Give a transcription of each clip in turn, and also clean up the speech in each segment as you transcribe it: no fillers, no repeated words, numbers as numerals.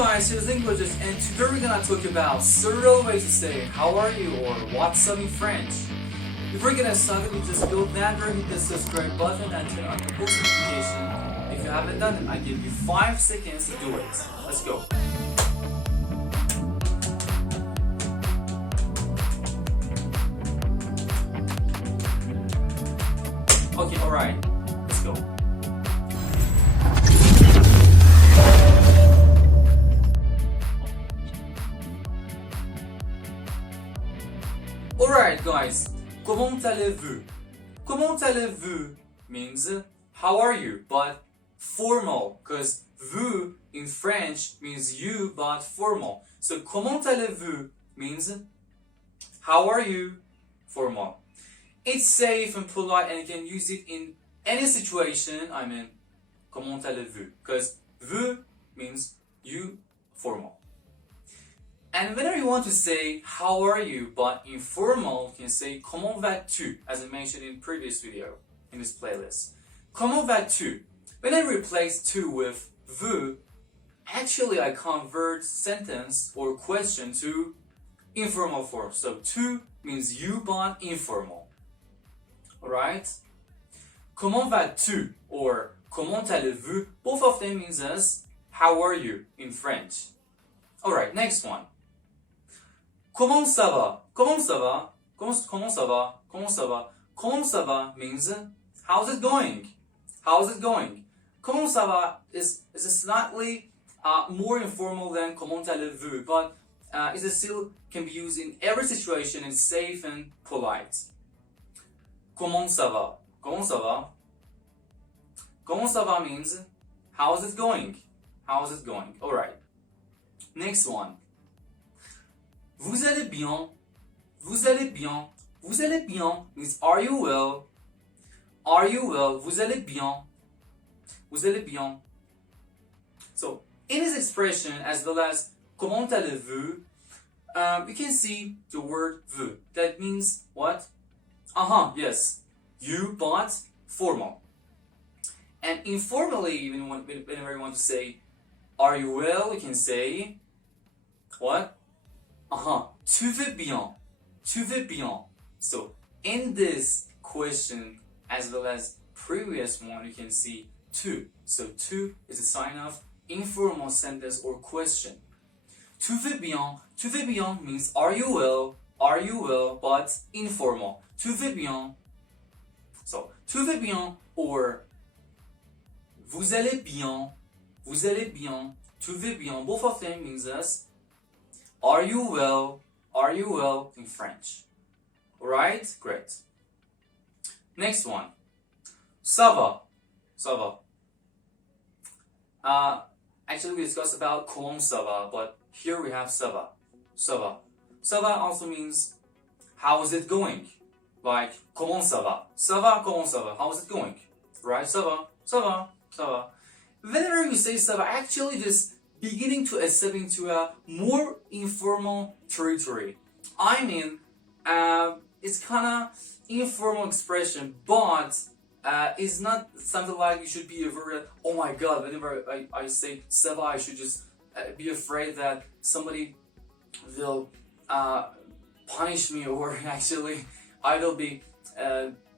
guys, here's LingoJet, and today we're gonna talk about several ways to say how are you or what's up in French. Before we get started, we just go down there, hit the subscribe button and turn on the post notification. If you haven't done it, I give you 5 seconds to do it. Let's go. Okay, alright, let's go. Alright guys, comment allez-vous? Comment allez-vous means how are you, but formal, because vous in French means you, but formal. So comment allez-vous means how are you, formal. It's safe and polite and you can use it in any situation. I mean, comment allez-vous? Because vous means you, formal. And whenever you want to say how are you but informal, you can say comment vas-tu, as I mentioned in previous video in this playlist. Comment vas-tu? When I replace tu with vous, actually I convert sentence or question to informal form. So tu means you but informal. Alright? Comment vas-tu or comment allez-vous, both of them means as how are you in French. Alright, next one. Comment ça va? Comment ça va? Comment ça va? Comment ça va? Comment ça va means how's it going? How's it going? Comment ça va is slightly more informal than comment allez-vous, but it still can be used in every situation and safe and polite. Comment ça va? Comment ça va? Comment ça va means how's it going? How's it going? Alright. Next one. Vous allez bien, vous allez bien, vous allez bien means are you well, vous allez bien, vous allez bien. So, in this expression as well as comment allez-vous, you can see the word vous. That means what? Yes, you but formal. And informally, even whenever you want to say are you well, you can say what? Tu vas bien, tu vas bien. So, in this question, as well as previous one, you can see tu. So, tu is a sign of informal sentence or question. Tu vas bien means are you well, but informal. Tu vas bien. So, tu vas bien or vous allez bien, tu vas bien. Both of them means as are you well in French. Alright? Great. Next one. Ça va. Ça va. Actually we discussed about comment ça va, but here we have ça va. Ça va. Ça va also means how is it going? Like comment ça va? Ça va, comment ça va? How is it going? Right? Ça va. Ça va. Ça va. Whenever you say ça va, actually just beginning to ascend into a more informal territory. I mean, it's kind of informal expression, but it's not something like you should be very, oh my god, whenever I say ça va, I should just be afraid that somebody will punish me, or actually I will be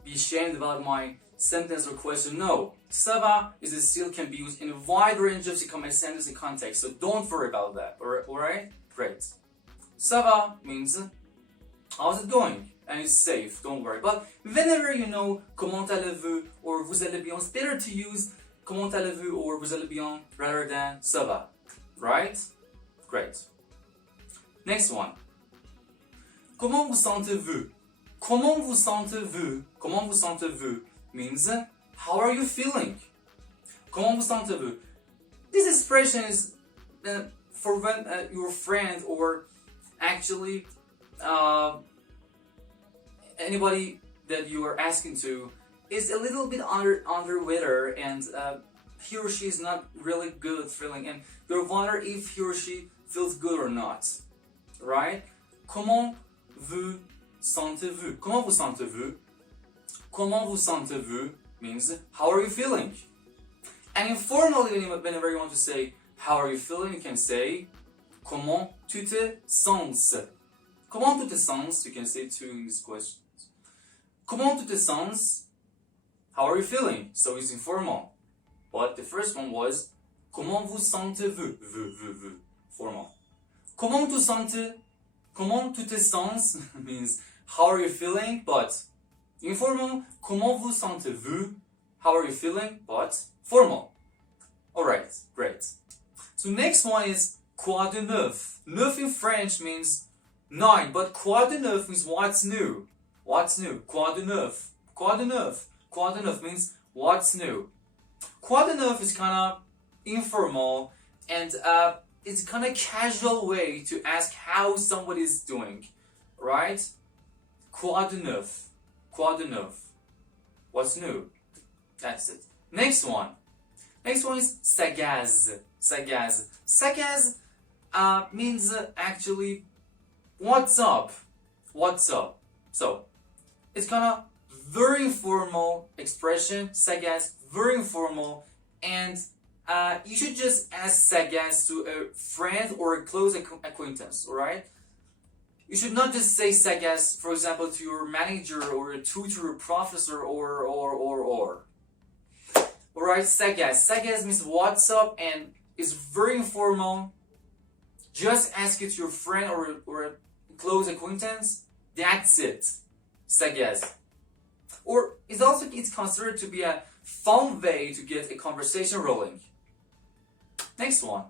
ashamed about my sentence or question. No, ça va is still can be used in a wide range of sentences and context, so don't worry about that. Alright? Great. Ça va means how's it going? And it's safe, don't worry. But whenever you know comment allez-vous or vous allez bien, it's better to use comment allez-vous or vous allez bien rather than ça va. Right? Great. Next one. Comment vous sentez-vous? Comment vous sentez-vous? Comment vous sentez-vous means how are you feeling? Comment vous sentez-vous? This expression is for when your friend or actually anybody that you are asking to is a little bit under weather and he or she is not really good feeling, and you wonder if he or she feels good or not. Right? Comment vous sentez-vous? Comment vous sentez-vous? Comment vous sentez-vous means how are you feeling? And informally, whenever you want to say how are you feeling, you can say comment tu te sens. Comment tu te sens, you can say two in these questions. Comment tu te sens? How are you feeling? So it's informal. But the first one was comment vous sentez-vous? Formal. Comment tu te sens means how are you feeling? But informal. Comment vous sentez-vous? How are you feeling? But formal. Alright, great. So next one is quoi de neuf? Neuf in French means 9, but quoi de neuf means what's new. What's new? Quoi de neuf? Quoi de neuf? Quoi de neuf means what's new. Quoi de neuf is kind of informal and it's kind of casual way to ask how somebody is doing, right? Quoi de neuf? Quoi de neuf? What's new? That's it. Next one. Next one is sagaz. Sagaz. Sagaz means actually what's up? What's up? So it's kind of very informal expression. Sagaz, very informal, and you should just ask sagaz to a friend or a close acquaintance. All right. You should not just say sagaz, for example, to your manager or a tutor or professor or. Alright, sagaz. Sagaz means what's up and is very informal. Just ask it to your friend or a close acquaintance. That's it. Sagaz. Or it's considered to be a fun way to get a conversation rolling. Next one.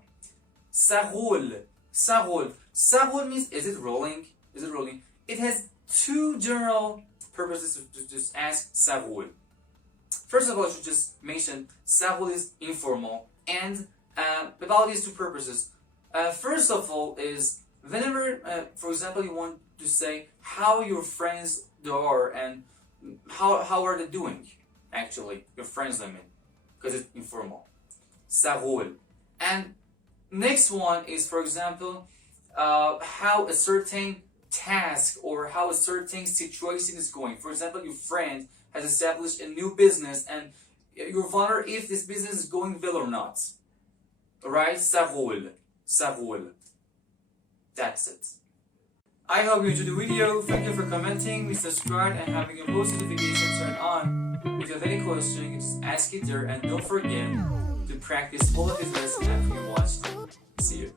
Ça roule. Ça roule. Ça roule means is it rolling? Is it rolling? It has two general purposes to just ask ça roule. First of all, I should just mention ça roule is informal and about these two purposes. First of all is whenever, for example, you want to say how your friends are and how are they doing, actually, your friends, I mean, because it's informal. Ça roule. And next one is, for example, how a certain task or how a certain situation is going. For example, your friend has established a new business and you wonder if this business is going well or not. Alright? Ça roule. Ça roule. That's it. I hope you enjoyed the video. Thank you for commenting, please subscribe and having your post notifications turned on. If you have any question, you can just ask it there and don't forget to practice all of these lessons after you watched them. See you.